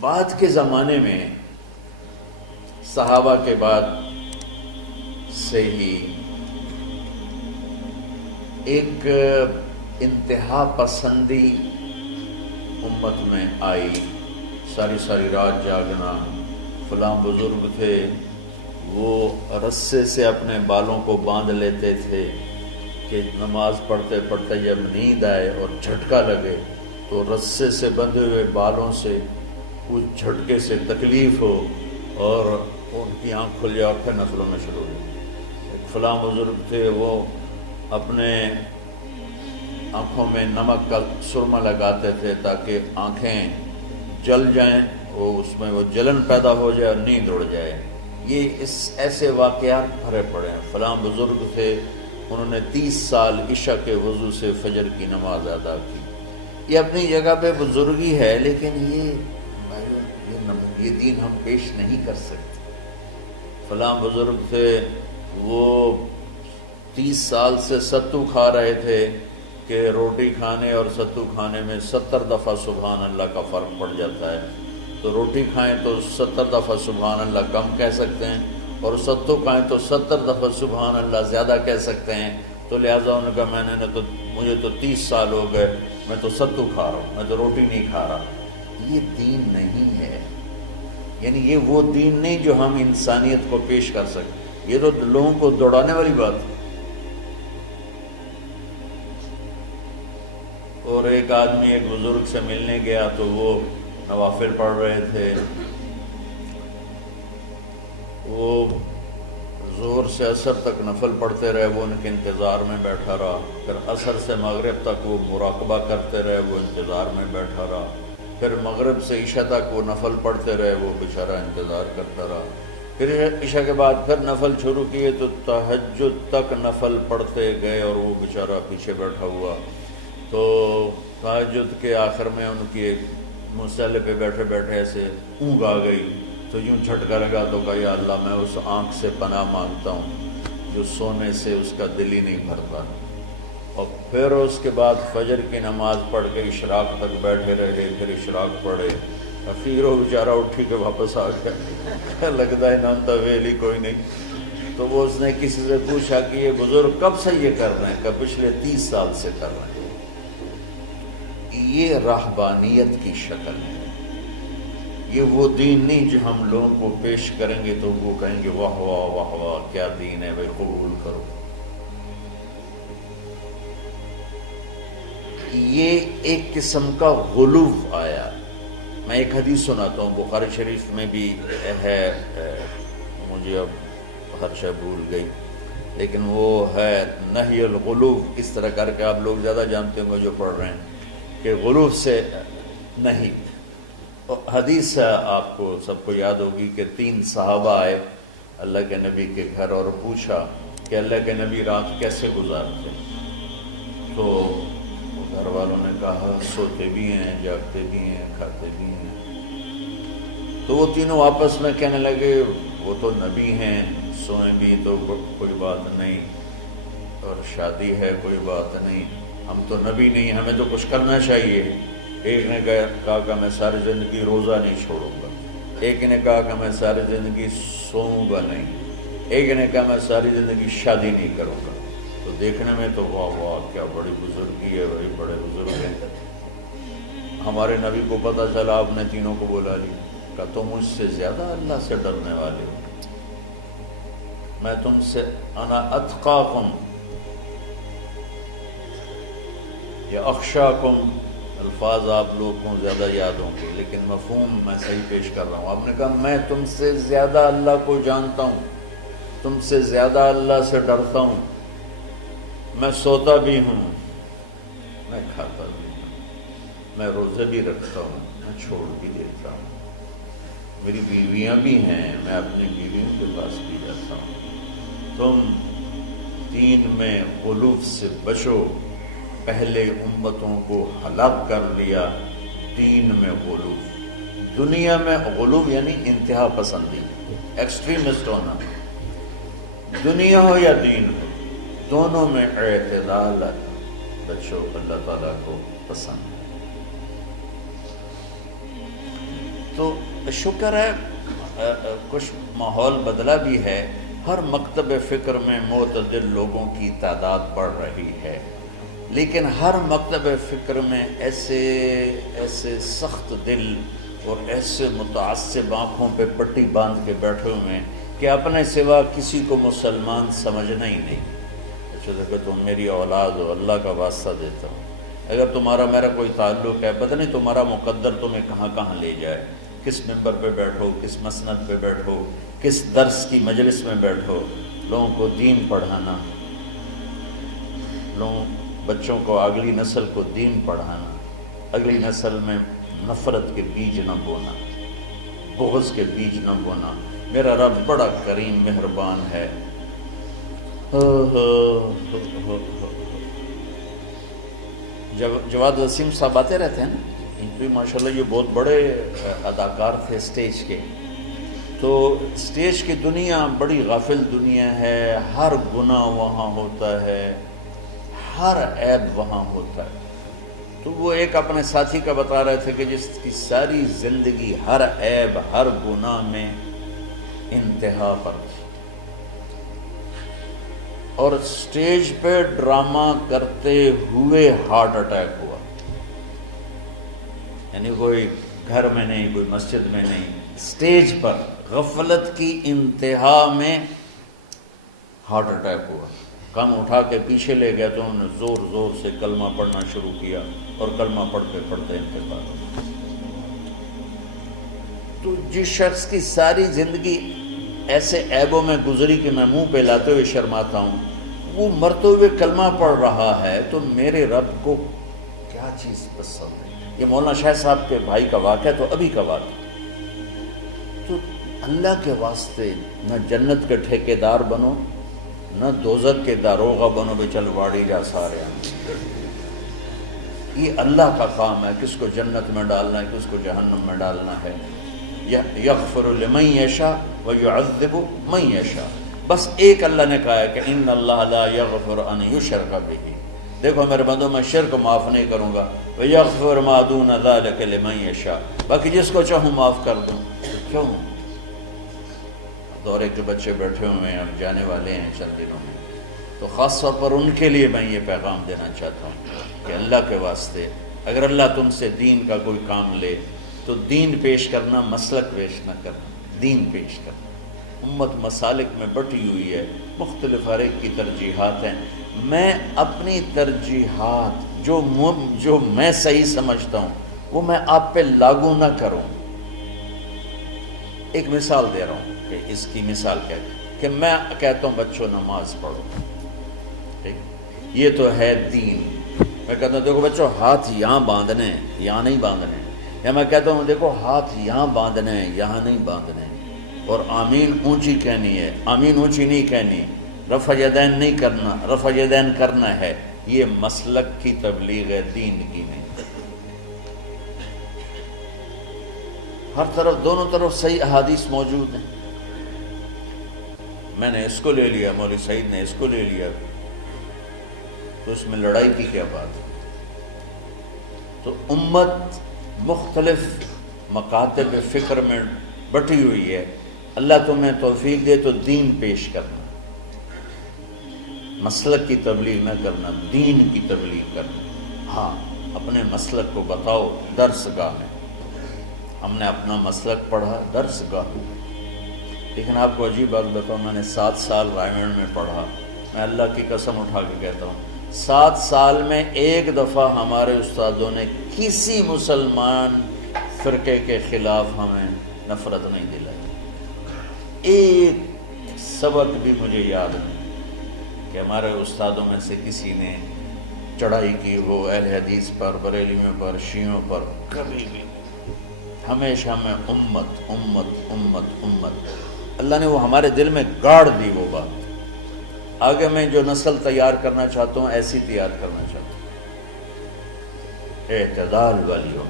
بعد کے زمانے میں صحابہ کے بعد سے ہی ایک انتہا پسندی امت میں آئی، ساری ساری رات جاگنا۔ فلاں بزرگ تھے، وہ رسے سے اپنے بالوں کو باندھ لیتے تھے کہ نماز پڑھتے پڑھتے جب نیند آئے اور جھٹکا لگے تو رسے سے بندھے ہوئے بالوں سے اس جھٹکے سے تکلیف ہو اور ان کی آنکھ کھل جائے اور پھر نفل ہونا شروع ہو۔ ایک فلاں بزرگ تھے، وہ اپنے آنکھوں میں نمک کا سرما لگاتے تھے تاکہ آنکھیں جل جائیں، اس میں وہ جلن پیدا ہو جائے اور نیند اڑ جائے۔ یہ ایسے واقعات بھرے پڑے ہیں۔ فلاں بزرگ تھے، انہوں نے 30 سال عشاء کے وضو سے فجر کی نماز ادا کی۔ یہ اپنی جگہ پہ بزرگی ہے، لیکن یہ دین ہم پیش نہیں کر سکتے۔ فلاں بزرگ تھے، وہ 30 سال سے ستو کھا رہے تھے کہ روٹی کھانے اور ستو کھانے میں 70 دفعہ سبحان اللہ کا فرق پڑ جاتا ہے۔ تو روٹی کھائیں تو 70 دفعہ سبحان اللہ کم کہہ سکتے ہیں، اور ستو کھائیں تو 70 دفعہ سبحان اللہ زیادہ کہہ سکتے ہیں۔ تو لہٰذا انہوں نے کہا مجھے تو 30 سال ہو گئے، میں تو ستو کھا رہا ہوں، میں تو روٹی نہیں کھا رہا۔ یہ دین نہیں ہے، یعنی یہ وہ دین نہیں جو ہم انسانیت کو پیش کر سکتے۔ یہ تو لوگوں کو دوڑانے والی بات ہے۔ اور ایک آدمی ایک بزرگ سے ملنے گیا تو وہ نوافل پڑھ رہے تھے، وہ ظہر سے عصر تک نفل پڑھتے رہے، وہ ان کے انتظار میں بیٹھا رہا۔ پھر عصر سے مغرب تک وہ مراقبہ کرتے رہے، وہ انتظار میں بیٹھا رہا۔ پھر مغرب سے عشاء تک وہ نفل پڑھتے رہے، وہ بیچارہ انتظار کرتا رہا۔ پھر عشاء کے بعد پھر نفل شروع کیے تو تہجد تک نفل پڑھتے گئے اور وہ بیچارہ پیچھے بیٹھا ہوا۔ تو تہجد کے آخر میں ان کی ایک مصلی پہ بیٹھے بیٹھے ایسے اونگ آ گئی، تو یوں جھٹکا لگا تو کہا یا اللہ میں اس آنکھ سے پناہ مانگتا ہوں جو سونے سے اس کا دل ہی نہیں بھرتا۔ اور پھر اس کے بعد فجر کی نماز پڑھ کے اشراق تک بیٹھے رہے، پھر اشراق پڑھے، اخیر وہ بیچارہ اٹھی کے واپس آ گیا۔ لگتا ہے نام ویل ہی کوئی نہیں۔ تو وہ اس نے کسی سے پوچھا کہ یہ بزرگ کب سے یہ کر رہے ہیں؟ کہ پچھلے 30 سال سے کر رہے ہیں۔ یہ راہبانیت کی شکل ہے، یہ وہ دین نہیں جو ہم لوگوں کو پیش کریں گے تو وہ کہیں گے واہ واہ واہ واہ کیا دین ہے بھائی، قبول کرو۔ یہ ایک قسم کا غلو آیا۔ میں ایک حدیث سناتا ہوں، بخاری شریف میں بھی ہے، مجھے اب ہر شے بھول گئی، لیکن وہ ہے نہی الغلو، اس طرح کر کے آپ لوگ زیادہ جانتے ہوں گے جو پڑھ رہے ہیں کہ غلو سے نہیں۔ حدیث آپ کو سب کو یاد ہوگی کہ 3 صحابہ آئے اللہ کے نبی کے گھر اور پوچھا کہ اللہ کے نبی رات کیسے گزارتے؟ تو گھر والوں نے کہا سوتے بھی ہیں، جاگتے بھی ہیں، کھاتے بھی ہیں۔ تو وہ تینوں آپس میں کہنے لگے وہ تو نبی ہیں، سوئیں بھی تو کوئی بات نہیں، اور شادی ہے کوئی بات نہیں، ہم تو نبی نہیں، ہمیں تو کچھ کرنا چاہیے۔ ایک نے کہا کہ میں ساری زندگی روزہ نہیں چھوڑوں گا، ایک نے کہا کہ میں ساری زندگی سوؤں گا نہیں، ایک نے کہا میں ساری زندگی شادی نہیں کروں گا۔ تو دیکھنے میں تو واہ واہ کیا بڑی بزرگی ہے بھائی، بڑے بزرگ ہیں۔ ہمارے نبی کو پتہ چلا، آپ نے تینوں کو بلا لیا، کہا تم مجھ سے زیادہ اللہ سے ڈرنے والے ہو، میں تم سے انا اتقاکم یا اخشاکم، الفاظ آپ لوگوں کو زیادہ یاد ہوں گے لیکن مفہوم میں صحیح پیش کر رہا ہوں۔ آپ نے کہا میں تم سے زیادہ اللہ کو جانتا ہوں، تم سے زیادہ اللہ سے ڈرتا ہوں، میں سوتا بھی ہوں، میں کھاتا بھی ہوں، میں روزے بھی رکھتا ہوں، میں چھوڑ بھی دیتا ہوں، میری بیویاں بھی ہیں، میں اپنی بیویوں کے پاس بھی جاتا ہوں۔ تم دین میں غلو سے بچو، پہلے امتوں کو ہلاک کر لیا دین میں غلو۔ دنیا میں غلو یعنی انتہا پسندی، ایکسٹریمسٹ ہونا، دنیا ہو یا دین ہو، دونوں میں اعتدال بچو، اللہ تعالیٰ کو پسند ہے۔ تو شکر ہے کچھ ماحول بدلا بھی ہے، ہر مکتب فکر میں معتدل لوگوں کی تعداد بڑھ رہی ہے، لیکن ہر مکتب فکر میں ایسے سخت دل اور ایسے متعصب آنکھوں پہ پٹی باندھ کے بیٹھے ہوئے ہیں کہ اپنے سوا کسی کو مسلمان سمجھنا ہی نہیں۔ اچھا دیکھو تم میری اولاد ہو، اللہ کا واسطہ دیتا ہوں، اگر تمہارا میرا کوئی تعلق ہے، پتہ نہیں تمہارا مقدر تمہیں کہاں کہاں لے جائے، کس ممبر پہ بیٹھو، کس مسند پہ بیٹھو، کس درس کی مجلس میں بیٹھو، لوگوں کو دین پڑھانا، بچوں کو، اگلی نسل کو دین پڑھانا، اگلی نسل میں نفرت کے بیج نہ بونا، بغض کے بیج نہ بونا۔ میرا رب بڑا کریم مہربان ہے۔ جواد وسیم صاحب آتے رہتے ہیں نا، ان بھی ماشاءاللہ یہ بہت بڑے اداکار تھے اسٹیج کے۔ تو اسٹیج کی دنیا بڑی غافل دنیا ہے، ہر گناہ وہاں ہوتا ہے، ہر عیب وہاں ہوتا ہے۔ تو وہ ایک اپنے ساتھی کا بتا رہے تھے کہ جس کی ساری زندگی ہر عیب، ہر گناہ میں انتہا پر تھی، اور اسٹیج پہ ڈرامہ کرتے ہوئے ہارٹ اٹیک ہوا، یعنی کوئی گھر میں نہیں، کوئی مسجد میں نہیں، اسٹیج پر غفلت کی انتہا میں ہارٹ اٹیک ہوا۔ کم اٹھا کے پیچھے لے گیا تو انہوں نے زور زور سے کلمہ پڑھنا شروع کیا، اور کلمہ پڑھتے پڑھتے انتقال ہوا۔ تو جس شخص کی ساری زندگی ایسے عیبوں میں گزری کہ میں منہ پہ لاتے ہوئے شرماتا ہوں، وہ مرتے ہوئے کلمہ پڑھ رہا ہے، تو میرے رب کو کیا چیز پسند ہے؟ یہ مولانا شاہ صاحب کے بھائی کا واقعہ تو ابھی کا واقعہ۔ تو اللہ کے واسطے نہ جنت کے ٹھیکیدار بنو، نہ دوزخ کے داروغہ بنو بے چل واڑی جا سارے ہیں۔ یہ اللہ کا کام ہے، کس کو جنت میں ڈالنا ہے، کس کو جہنم میں ڈالنا ہے۔ یغفر لمن یشاء ویعذب من یشاء، بس ایک اللہ نے کہا ہے کہ ان اللہ لا یغفر ان یشرک بہ، دیکھو میرے بندوں میں شرک معاف نہیں کروں گا، ویغفر ما دون ذلک لمن یشاء، باقی جس کو چاہوں معاف کر دوں۔ کیوں؟ دورے کے بچے بیٹھے ہوئے ہیں، اب جانے والے ہیں چند دنوں میں، تو خاص طور پر ان کے لیے میں یہ پیغام دینا چاہتا ہوں کہ اللہ کے واسطے اگر اللہ تم سے دین کا کوئی کام لے تو دین پیش کرنا، مسلک پیش نہ کرنا، دین پیش کرنا۔ امت مسالک میں بٹی ہوئی ہے، مختلف ہر ایک کی ترجیحات ہیں، میں اپنی ترجیحات جو میں صحیح سمجھتا ہوں وہ میں آپ پہ لاگو نہ کروں۔ ایک مثال دے رہا ہوں کہ اس کی مثال کیا ہے کہ میں کہتا ہوں بچوں نماز پڑھو، ٹھیک، یہ تو ہے دین۔ میں کہتا ہوں دیکھو بچوں ہاتھ یہاں باندھنے ہیں، یہاں نہیں باندھنے، یا میں کہتا ہوں دیکھو ہاتھ یہاں باندھنے ہیں، یہاں نہیں باندھنے، اور آمین اونچی کہنی ہے، آمین اونچی نہیں کہنی، رفع یدین نہیں کرنا، رفع یدین کرنا ہے۔ یہ مسلک کی تبلیغ ہے، دین کی نہیں۔ ہر طرف، دونوں طرف صحیح احادیث موجود ہیں۔ میں نے اس کو لے لیا، مولوی سعید نے اس کو لے لیا، تو اس میں لڑائی کی کیا بات ہے؟ تو امت مختلف مکاتب فکر میں بٹی ہوئی ہے، اللہ تمہیں توفیق دے تو دین پیش کرنا، مسلک کی تبلیغ نہ کرنا، دین کی تبلیغ کرنا۔ ہاں اپنے مسلک کو بتاؤ درس گاہ میں، ہم نے اپنا مسلک پڑھا درس گاہ، لیکن آپ کو عجیب بات بتاؤں، میں نے 7 سال رائمنڈ میں پڑھا، میں اللہ کی قسم اٹھا کے کہتا ہوں 7 سال میں ایک دفعہ ہمارے استادوں نے کسی مسلمان فرقے کے خلاف ہمیں نفرت نہیں دلائی۔ ایک سبق بھی مجھے یاد نہیں کہ ہمارے استادوں میں سے کسی نے چڑھائی کی ہو اہل حدیث پر، بریلیوں پر، شیعوں پر، کبھی بھی۔ ہمیشہ میں امت امت امت امت، اللہ نے وہ ہمارے دل میں گاڑ دی وہ بات۔ آگے میں جو نسل تیار کرنا چاہتا ہوں ایسی تیار کرنا چاہتا ہوں، اعتدال والی ہو۔